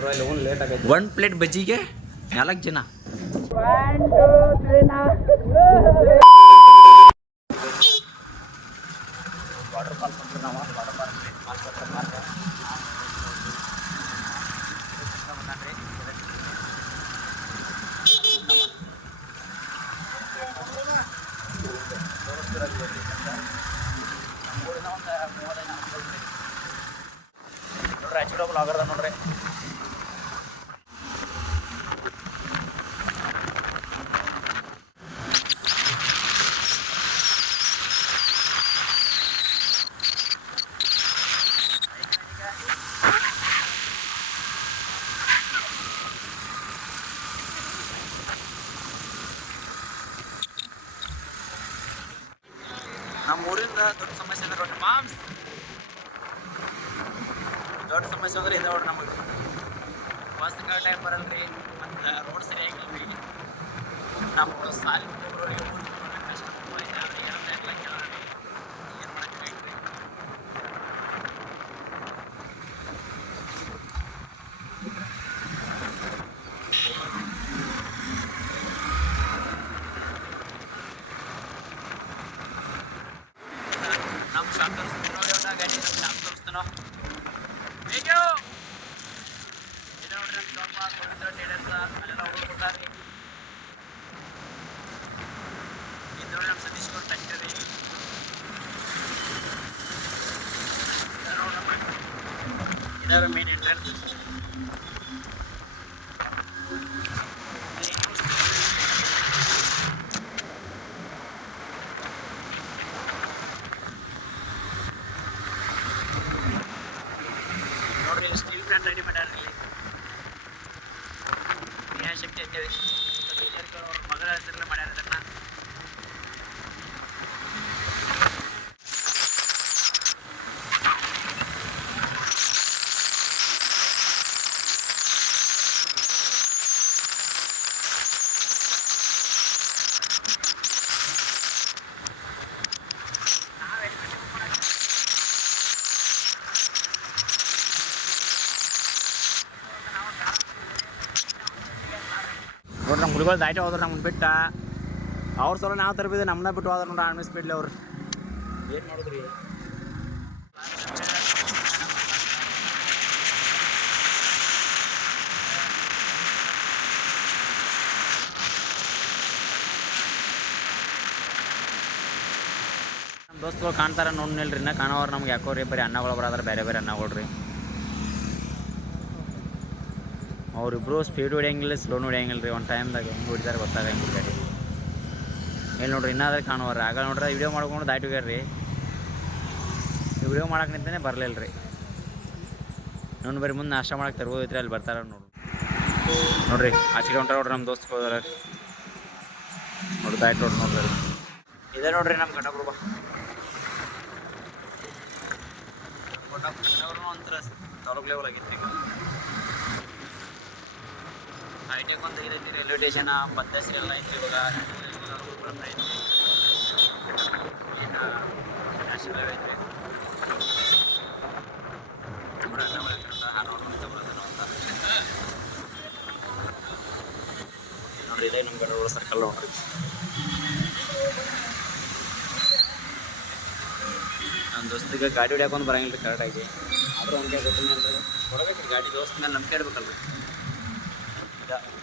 1 plate ಬಜ್ಜಿಗೆ 4 ಜನ. ನೋಡ್ರಿ ನಮ್ಮ ಊರಿಂದ ದೊಡ್ಡ ಸಮಸ್ಯೆ ಅಂದ್ರೆ ನೋಡ್ರಿ ಮಾಮ್ಸ್, ದೊಡ್ಡ ಸಮಸ್ಯೆ ಅಂದ್ರೆ ಇದೆ ನೋಡ್ರಿ ನಮಗೆ. ಬಸ್ಗಳ ಟೈಮ್ ಬರಲ್ರಿ, ಮತ್ತು ರೋಡ್ ಸರಿಯಾಗಿಲ್ಲ ರೀ. ನಮ್ಮ ಸಾಲಿ ಹೋಗೋರಿಗೆ ಕಷ್ಟ ಏನು ಮಾಡಕ್ಕೆ ನಮ್ಮ ಶಾಪ್ ತೋರಿಸ್ತೀವಿ ನೋಡಿ. ಗಾಡಿ ನಮ್ಮ ಶಾಪ್ ತೋರಿಸ್ತೀನೋ ಹೇಗೆ ಇದು ನೋಡ್ರಿ. ನಮ್ಮ ಶಾಪ್ ಪವಿತ್ರ ಟೇಲರ್ಸ್ ಅಲ್ಲೆಲ್ಲ ಹುಡುಗರು ಕೊಟ್ಟಾರ್ರಿ. ಇದು ನೋಡಿ ನಮ್ಮ ಸತೀಶ್ ಗೌಡ ಫ್ಯಾಕ್ಟರಿ. ಇದರ ಮೇನ್ ಎಂಟ್ರೆನ್ಸ್. ನೋಡ್ರಿ ಸ್ಟೀಲ್ ಪ್ಲಾಂಟ್ ರೆಡಿ ಮಾಡ್ಯಾರ್ರಿ. ಶಕ್ತಿ ಅಂತೇಳಿ ಅವ್ರ ಮಗಳ ಹೆಸರಲ್ಲೇ ಮಾಡ್ಯಾರ ಅದನ್ನ. ನೋಡ್ರಿ ನಮ್ಮ ಹುಡುಗರು ದಾಯ್ಟ ಹೋದ್ರೆ ನಮ್ಮನ್ನು ಬಿಟ್ಟ ಅವ್ರ ಸಲ ನಾವು ತರಬಿದ್ದೆ, ನಮ್ಮನ್ನ ಬಿಟ್ಟು ಹೋದ್ರೆ ನೋಡ್ರಿ ಅನ್ಮಿಸ್ಬಿಡ್ಲಿ ಅವ್ರು. ಏನು ಮಾಡಿದ್ರಿ ನಮ್ಮ ದೋಸ್ತಗಳು ಕಾಣ್ತಾರ ನೋಡ್ನಿಲ್ರಿ. ಇನ್ನ ಕಾಣೋರು ನಮ್ಗೆ ಯಾಕೋ ರೀ ಬರೀ ಅನ್ನಗಳು ಬರೋದ್ರೆ ಬೇರೆ ಬೇರೆ ಅನ್ನಗಳು ರೀ. ಅವರಿಬ್ರು ಸ್ಪೀಡ್ ಹೊಡಿಯಂಗಿಲ್ಲ, ಸ್ಲೋನು ಹೊಡಿಯಂಗಿಲ್ಲ ರೀ. ಒಂದು ಟೈಮ್ದಾಗ ಹೆಂಗೆ ಹೊಡಿತಾರೆ ಗೊತ್ತಾಗಂಗಿಲ್ಲ ಗಾಡಿ. ಏನು ನೋಡ್ರಿ ಇನ್ನಾದ್ರೆ ಕಾಣುವರ್ರಿ. ಆಗ ನೋಡ್ರಿ ವಿಡಿಯೋ ಮಾಡ್ಕೊಂಡು ದಾಟಿ ಹೋಗ್ಯಾರ ರೀ. ವಿಡಿಯೋ ಮಾಡಕ್ಕೆ ನಿಂತಾನೆ ಬರಲಿಲ್ಲ ರೀ. ನೋಡ್ರಿ ಬರೀ ಮುಂದೆ ನಾಷ್ಟ ಮಾಡಕ್ಕೆ ತರ್ಬೋದೈತ್ರಿ, ಅಲ್ಲಿ ಬರ್ತಾರ ನೋಡ್ರಿ. ಆಚೆ ಹೊಂಟಾರ ನೋಡ್ರಿ ನಮ್ಮ ದೋಸ್ತ್ ಹೋದಾರ ನೋಡ್ರಿ. ದಾಯ್ತು ನೋಡ್ರಿ ಇದೇ ನೋಡ್ರಿ ನಮ್ಮ ಗಂಡಗುರುಬ ಒಂಥರ ತಾಲೂಕು ಲೆವೆಲ್ ಆಗೈತ್ರಿ. ಈಗ ಹೈಟೆಕ್ ಒಂದು ಇದೈತಿ, ರೈಲ್ವೆ ಸ್ಟೇಷನ್ ಬಸ್ ಎಲ್ಲ ಐತ್ರಿ. ಇವಾಗ ಐತಿ, ಈಗ ನ್ಯಾಷನಲ್ ಹೈವೇ ಐತ್ರಿ. ನೋಡ್ರಿ ಇದೇ ನಮ್ಮ ಗಂಡಗುರು ಸರ್ಕಲ್ ನೋಡ್ರಿ. ನಮ್ಮ ದೋಸ್ತಿಗೆ ಗಾಡಿ ಹೊಡ್ಯಾಕೊಂದು ಬರಂಗಿಲ್ಲ ರೀ ಕರೆಕ್ಟಾಗಿ. ಆದರೂ ಅವ್ನಿಗೆ ಗೊತ್ತಿಲ್ಲ ಕೊಡಬೇಕು ರೀ ಗಾಡಿ. ದೋಸ್ತ ಮೇಲೆ ನಂಬಿಕೆ ಇಡ್ಬೇಕಲ್ರಿ.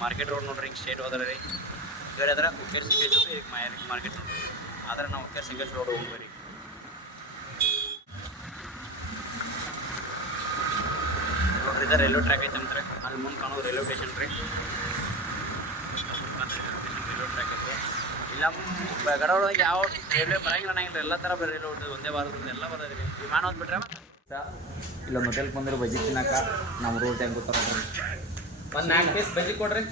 ಮಾರ್ಕೆಟ್ ರೋಡ್ ನೋಡ್ರಿ, ಹಿಂಗೆ ಸ್ಟೇಟ್ ಹೋದ್ರೆ ರೀ. ಬೇರೆ ಆದ್ರೆ ಉಕ್ಕೇರ್ ಸಿಂಗೇಶ್ ಈಗ ಮಾರ್ಕೆಟ್ ನೋಡ್ರಿ. ಆದರೆ ನಾವು ಉಕ್ಕೇರ್ ಸಿಂಗೇಶ್ ರೋಡ್ ಹೋಗ್ಬೇರಿ. ನೋಡ್ರಿ ಇದು ರೈಲ್ವೆ ಟ್ರ್ಯಾಕ್ ಐತೆ ಅಂತಾರೆ. ಅಲ್ಲಿ ಮುಂದೆ ಕಾಣೋದು ರೈಲ್ವೆ ಸ್ಟೇಷನ್ ರೀ. ರೈಲ್ವೆ ಟ್ರ್ಯಾಕ್ ಐತೆ. ಇಲ್ಲ ಗಡೊಳಗೆ ಯಾವ ರೈಲ್ವೆ ಬರಂಗಿಲ್ಲ ಅನ್ನಂಗಿಲ್ಲ. ಎಲ್ಲ ಥರ ರೈಲ್ವೆ ಹೊಡ್ತದೆ, ಒಂದೇ ಭಾರತದ ಎಲ್ಲ ಬರೋದ್ರಿ. ವಿಮಾನ ಹೋದ್ಬಿಟ್ರೆ ಇಲ್ಲೊಂದು ಹೋಟೆಲ್ಗೆ ಬಂದ್ರೆ ಬಜ್ಜಿ ತಿನ್ನಕ ನಮ್ಮ ರೋಡ್ ಟೈಮ್ ಗೊತ್ತಾರ. ಒಂದು 4 ಪೀಸ್ ಬಜ್ಜಿ ಕೊಡ್ರಿ.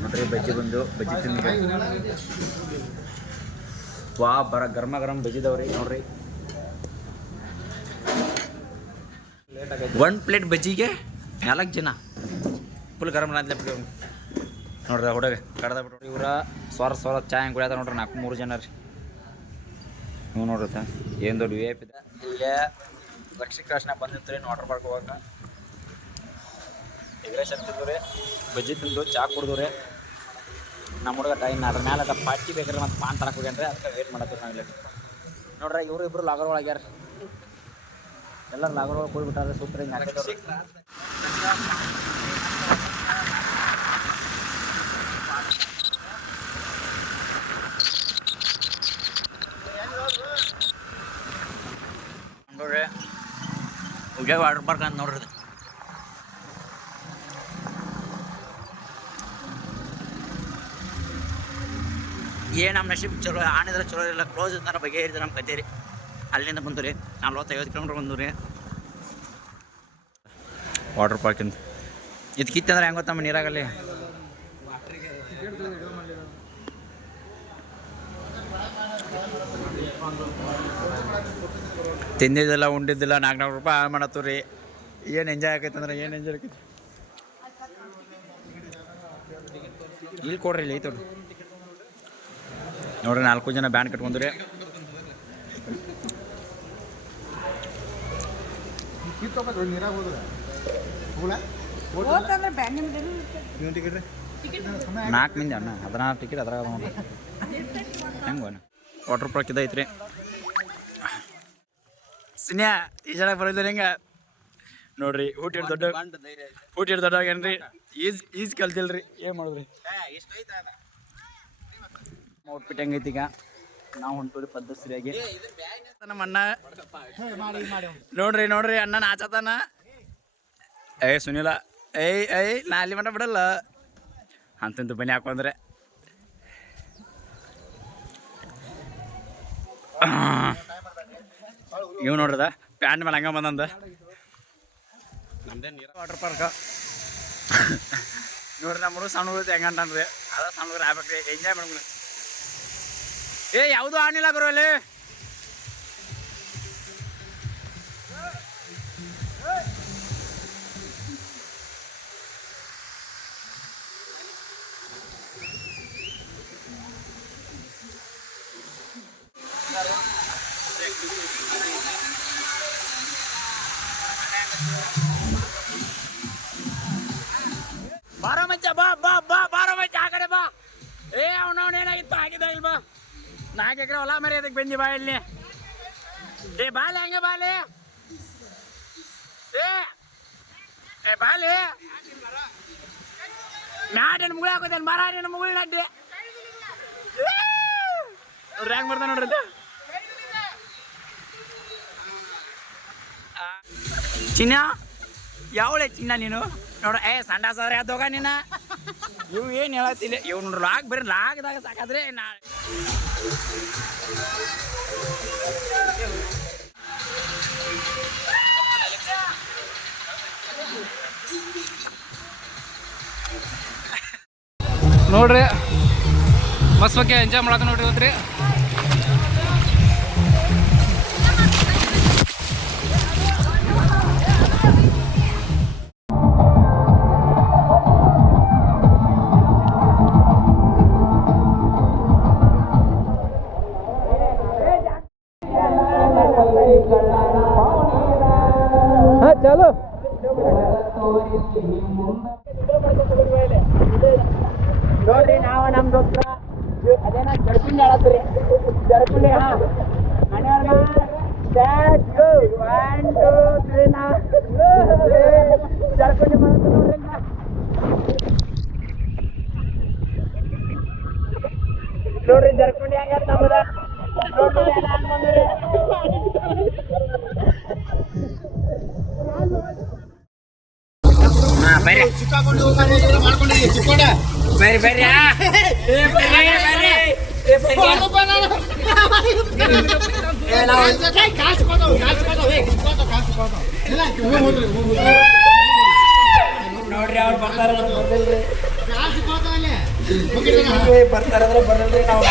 ನೋಡ್ರಿ ಬಜ್ಜಿ ಬಂದು ಬಜ್ಜಿ ತಿನ್ರಿ. ವಾ ಗರಮ ಗರಂ ಬಜ್ಜಿದವ್ರಿ ನೋಡ್ರಿ. 1 ಪ್ಲೇಟ್ ಬಜ್ಜಿಗೆ 4 ಜನ. ಫುಲ್ ಗರಂ ನೋಡ್ರಿ ಹುಡುಗ ಕಡ್ದ ಬಿಟ್ಟು ಇವ್ರ ಸ್ವರ ಚಾ ಹೆಂಗೆ ಕುಡಿಯತ್ತ ನೋಡ್ರಿ 4-3 ಜನ ರೀ. ನೀವು ನೋಡ್ರಿ ಏನು ದೊಡ್ಡ ವಿ ಐ ಪಿ ಇದೆ. ಇಲ್ಲೇ ರಕ್ಷಿ ಕ್ರಾಸ್ನಾಗ ಬಂದಿತ್ತು ರೀ ವಾಟರ್ ಪಾರ್ಕ್ ಹೋಗಕ್ಕೆ. ಎಗ್ರೆಸ್ ತಿಂದು ರೀ, ಬಜ್ಜಿ ತಿಂದು, ಚಾ ಕುಡ್ದು ರೀ. ನಮ್ಮ ಹುಡುಗ ಟೈಮ್ ಅದ್ರ ಮೇಲೆ ಅದ ಪಾರ್ಟಿ ಬೇಕಾದ್ರೆ ಮತ್ತು ಪಾನ್ ತರಕ್ಕೆ ಹೋಗ್ಯಾನ್ರಿ. ಅದಕ್ಕೆ ವೇಟ್ ಮಾಡತ್ತೀವಿ ನಾವು ಇಲ್ಲಿ ನೋಡ್ರಿ. ಇವರು ಇಬ್ಬರು ಲಾಗರ್ ಒಳಗ್ಯಾರ. ಎಲ್ಲರೂ ಲಾಗರ್ ಒಳಗೆ ಹೋಗ್ಬಿಟ್ಟಾರೆ. ಸೂತ್ರ ಹಿಂಗೆ ಹಾಕಿದವ್ರು. ನೋಡ್ರಿ ಉಗ್ಯಾಗ ವಾಟರ್ ಪಾರ್ಕ್ ಅಂತ ನೋಡ್ರಿ. ಏನು ನಮ್ಮ ನಶೀಬ್ ಚಲೋ ಆಣಿದ್ರೆ ಚಲೋ ಇರಲ್ಲ. ಕ್ಲೋಸ್ ಇರ್ತಾರೆ ಬಗೆ ಇರ್ತಾರೆ ನಮ್ಮ ಕಚೇರಿ. ಅಲ್ಲಿಂದ ಬಂದು ರೀ 40-50 ಕಿಲೋಮೀಟ್ರ್ ಬಂದು ರೀ ವಾಟರ್ ಪಾರ್ಕಿಂದ. ಇದು ಕಿತ್ತಂದ್ರೆ ಹೆಂಗೆ ಗೊತ್ತಮ್ಮ ನೀರಾಗಲ್ಲಿ ತಿಂದಿದ್ದಿಲ್ಲ ಉಂಡಿದ್ದಿಲ್ಲ 400 ರೂಪಾಯಿ ಹಾಳು ಮಾಡತ್ತು ರೀ. ಏನು ಎಂಜಾಯ್ ಆಕೈತೆ ಅಂದ್ರೆ ಏನು ಎಂಜಾಯ್ ಆಕೈತಿ ಇಲ್ಲಿ ಕೊಡ್ರಿ. ಇಲ್ಲಿ ಐತವ್ರಿ ನೋಡ್ರಿ 4 ಜನ ಬ್ಯಾಂಡ್ ಕಟ್ಕೊಂಡ್ರಿ. ನಾಲ್ಕು ಮಂದಿ ಅಣ್ಣ 16 ಟಿಕೆಟ್ ಅದ್ರಾಗ ನೋಡ್ರಿ ಹೆಂಗ ವಾಟರ್ ಪಾರ್ಕ್ ಇದೈತ್ರಿ. ಸಿನ್ಯಾ ಈಜಾಡಕ್ಕೆ ಬರೋದಿಲ್ಲ ಹೆಂಗೆ ನೋಡ್ರಿ. ಊಟ ದೊಡ್ಡವಾಗೇನ್ರಿ. ಈಜ್ ಕಲ್ತಿಲ್ರಿ. ಏನು ಮಾಡಿದ್ರಿ ಔಟ್ಫಿಟ್ ಹೆಂಗೈತಿ ಈಗ ನಾವು ಹೊಂಟೂರಿ ಪದ್ಧತಿಯಾಗಿ. ನಮ್ಮ ಅಣ್ಣ ನೋಡ್ರಿ ಅಣ್ಣನ ಆಚತಾನ. ಸುನಿಲ ನಾ ಅಲ್ಲಿ ಮಟ್ಟ ಬಿಡಲ್ಲ ಅಂತಂದು ಬನ್ನಿ ಹಾಕೊಂಡ್ರೆ. ಇವ್ ನೋಡ್ರದ ಪ್ಯಾಂಟ್ ಮೇಲೆ ಹಂಗ ಬಂದಂದ ನಮ್ದೇ ನೀರ ವಾಟರ್ ಪಾರ್ಕ್ ನೋಡ್ರಿ. ನಮ್ಮ ಹುಡುಗ ಸಣ್ಣ ಹುಡುಗ ಹೆಂಗಂತಾನ್ರಿ. ಅದ ಸಣ್ಣ ಹುಡುಗರು ಆಗ್ಬೇಕ್ರಿ. ಎಂಜಾಯ್ ಮಾಡ್ಬಿಡಿ. ಯಾವುದು ಆಣಿಲ್ಲ ಗುರು ಅಲ್ಲಿ. ಬಾರೋ ಮಚ್ಚ ಬಾ ಬಾರೋ ಮಚ್ಚ ಆ ಕಡೆ ಬಾ. ಅವನವನು ಏನಾಗಿತ್ತು ಹಾಕಿದಾಗಿಲ್ ಬಾ. 4 ಎಕರೆ ಹೊಲ ಮರಿ ಅದಕ್ಕೆ ಬೆಂದಿ ಬಾ ಇಲ್ಲಿ. ಬಾಲೆ ಹಂಗೆ ಬಾಲೆ. ಬಾಲೆ ಮ್ಯಾಟನ್ ಮುಗುಳಿ ಹಾಕೋತೇನೆ ಮರ ನಿನ್ನ ಮುಗುಳಿ ಅಡ್ಡಿ ನೋಡ್ರಿ ಹೆಂಗ್ ಬರ್ತಾನೆ ನೋಡ್ರಿ. ಚಿನ್ನ ಯಾವಳೆ ಚಿನ್ನ ನೀನು ನೋಡ್ರ. ಸಂಡಾಸ ಆದ್ರೆ ಅದೋಗ ನೀನ. ಇವು ಏನು ಹೇಳತ್ತಿಲ್ಲ. ಇವ್ ನೋಡ್ರಿ ಲಾಗ್ ಬರೀ ಲಾಗ್ದಾಗ ಸಾಕಾದ್ರೆ ನಾಳೆ ನೋಡ್ರಿ ಬಸ್ ಬಗ್ಗೆ ಎಂಜಾಯ್ ಮಾಡಕ ನೋಡ್ರಿ ಇವತ್ರಿ. ಚಲೋ ನೋಡ್ರಿ ನಾವು ನಮ್ಮ ದೋಸ್ತ ಅದೇನ ಜರ್ಪಿಂಡಿ ಹೇಳತ್ರಿ. ಜರ್ಪಿಂಡಿ ಜರ್ಪಿಂಡಿ ಮಾಡತ್ತ ನೋಡ್ರಿ. ನೋಡ್ರಿ ಜರ್ಪಿಂಡಿ ಹಂಗ ನಮ್ಮದ ನೋಡ್ರಿ ಬರ್ರಿ ಬರ್ರಿ ನೋಡ್ರಿ ಅವ್ರು ಬರ್ತಾರಂದ್ರೆ ಬರ್ತಾರಂದ್ರೆ ಬರಲ್ರಿ. ನಾವು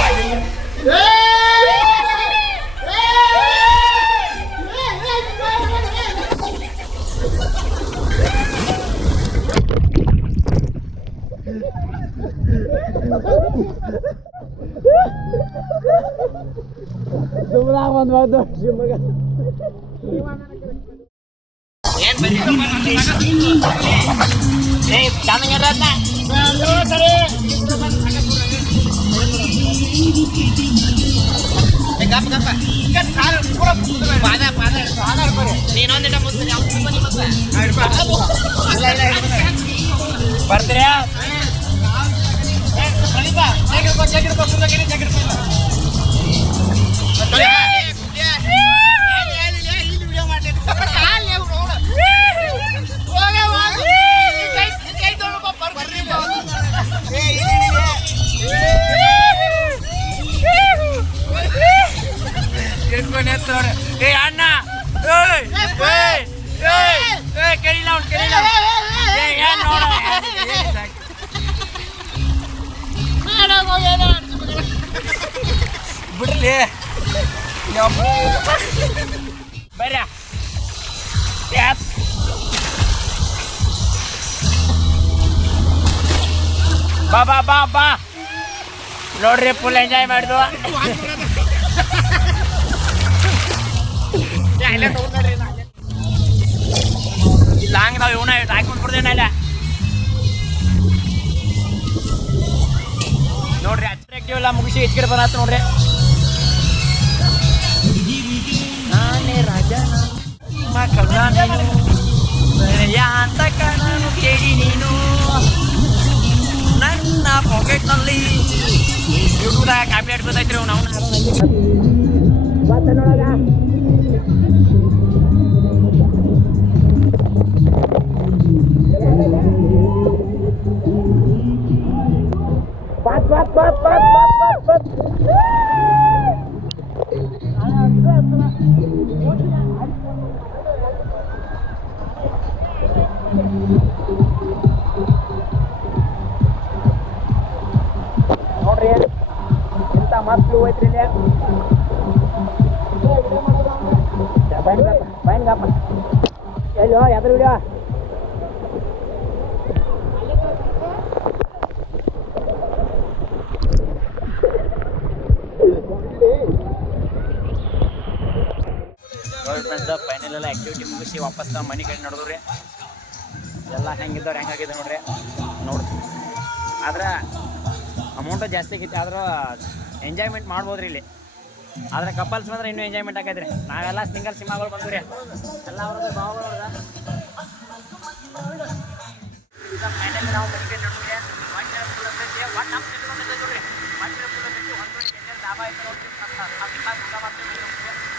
ಬರ್ತೀರಾ ಏ ಅಣ್ಣ ಕೇಳಿಲ್ಲ ಅವ್ನು ಕೇಳಿಲ್ಲ ಬಿಡ್ಲಿ ಬರ್ರ ಬಾ ಬಾ ಬಾ ಬಾ ನೋಡ್ರಿ ಫುಲ್ ಎಂಜಾಯ್ ಮಾಡಿದ್ವು ಲಾಂಗ್ ನಾವು ಇವನ ಹಾಕೊಂಡು ಬಿಡ್ದೇನ ಇಲ್ಲ ನೋಡ್ರಿ ಅಟ್ರಾಕ್ಟಿವ್ ಎಲ್ಲ ಮುಗಿಸಿ ಹೆಚ್ಚಿಗೆ ಬಂದಾತ ನೋಡ್ರಿ ನಾನೇ ರಾಜ ಮಕ್ಕಳ ಅಂತ ನಾನು ಕೇಳಿ ನೀನು ನನ್ನ ಪಾಕೆಟ್ನಲ್ಲಿ ಯೂಟ್ಯೂಬ್ದಾಗ ಕಾಪಿ ಆಡ್ಬೋದೈತ್ರಿ ನಾವು ನೋಡಾಗ ನೋಡ್ರಿ ಎಂತ ಮಸ್ತ್ ಹೋಯ್ತ್ರಿ ಬೈನ್ಗಪ್ಪ ಎಲ್ಲೋ ಯಾವ್ದ್ರ ವಿಡಿಯೋ ಫೈನಲ್ ಎಲ್ಲ ಆಕ್ಟಿವಿಟಿ ಮುಗಿಸಿ ವಾಪಸ್ ಮನೆ ಕಡೆ ನೋಡಿದ್ರಿ ಎಲ್ಲ ಹೆಂಗಿದ್ದವ್ರು ಹೆಂಗಾಗಿದೆ ನೋಡ್ರಿ ಆದ್ರೆ ಅಮೌಂಟು ಜಾಸ್ತಿ ಆಗೈತಿ ಆದ್ರೆ ಎಂಜಾಯ್ಮೆಂಟ್ ಮಾಡ್ಬೋದ್ರಿ ಇಲ್ಲಿ ಆದ್ರೆ ಕಪಲ್ಸ್ ಬಂದ್ರೆ ಇನ್ನೂ ಎಂಜಾಯ್ಮೆಂಟ್ ಆಗೈತ್ರಿ ನಾವೆಲ್ಲ ಸಿಂಗಲ್ ಸಿನಿಮಾಗಳು ಬಂದ್ರಿ ಎಲ್ಲ ಅವ್ರದ್ದು ಭಾವಗಳು ಫೈನಲ್ ನಾವು ಮನೆ ಕಡೆ ನೋಡಿದ್ರಿ ಡಾಬಾ ಐತೆ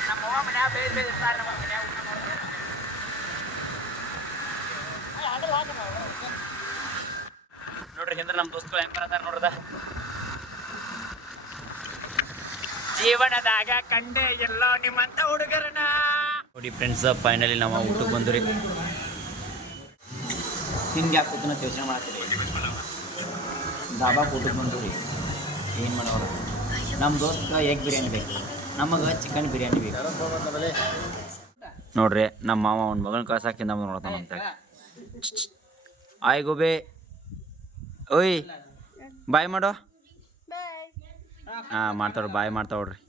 ನಮ್ಮ ಅವ್ವ ಮನ್ಯಾಗ ಬೇರೆ ಇರ್ತಾರೆ ನಮ್ಮ ಮನ್ಯಾಗ ಊಟ ನೋಡ್ರಿ ಹಿಂದ್ರೆ ನಮ್ಮ ದೋಸ್ತಗಳು ಹೆಂಗ್ ಬರತಾರ ನೋಡ್ರದ ಜೀವನದಾಗ ಕಂಡೆ ಎಲ್ಲೋ ನಿಮ್ಮಂತ ಹುಡುಗರನ ನೋಡಿ ಫ್ರೆಂಡ್ಸ್ ಫೈನಲಿ ನಾವು ಊಟಕ್ಕೆ ಬಂದ್ರಿ ತಿಂದು ಯಾಕೆ ಕೂತನ ಯೋಚನೆ ಮಾಡ್ತೀರಿ ಡಾಬಾ ಊಟಕ್ಕೆ ಬಂದ್ರಿ ಏನು ಮಾಡೋರು ನಮ್ಮ ದೋಸ್ತ ಎಗ್ ಬಿರಿಯಾನಿ ಬೇಕು ನಮಗೆ ಚಿಕನ್ ಬಿರಿಯಾನಿ ಬೇಕು ನೋಡ್ರಿ ನಮ್ಮ ಮಾವ ಅವ್ನ ಮಗನ ಕಳ್ಸಾಕಿಂದ ನೋಡ್ತಾನಂತ ಆಯ್ ಗೋಬೆ ಓಯ್ ಬಾಯ್ ಮಾಡೋ ಹಾಂ ಮಾಡ್ತಾವ್ರಿ ಬಾಯ್ ಮಾಡ್ತಾವ್ರಿ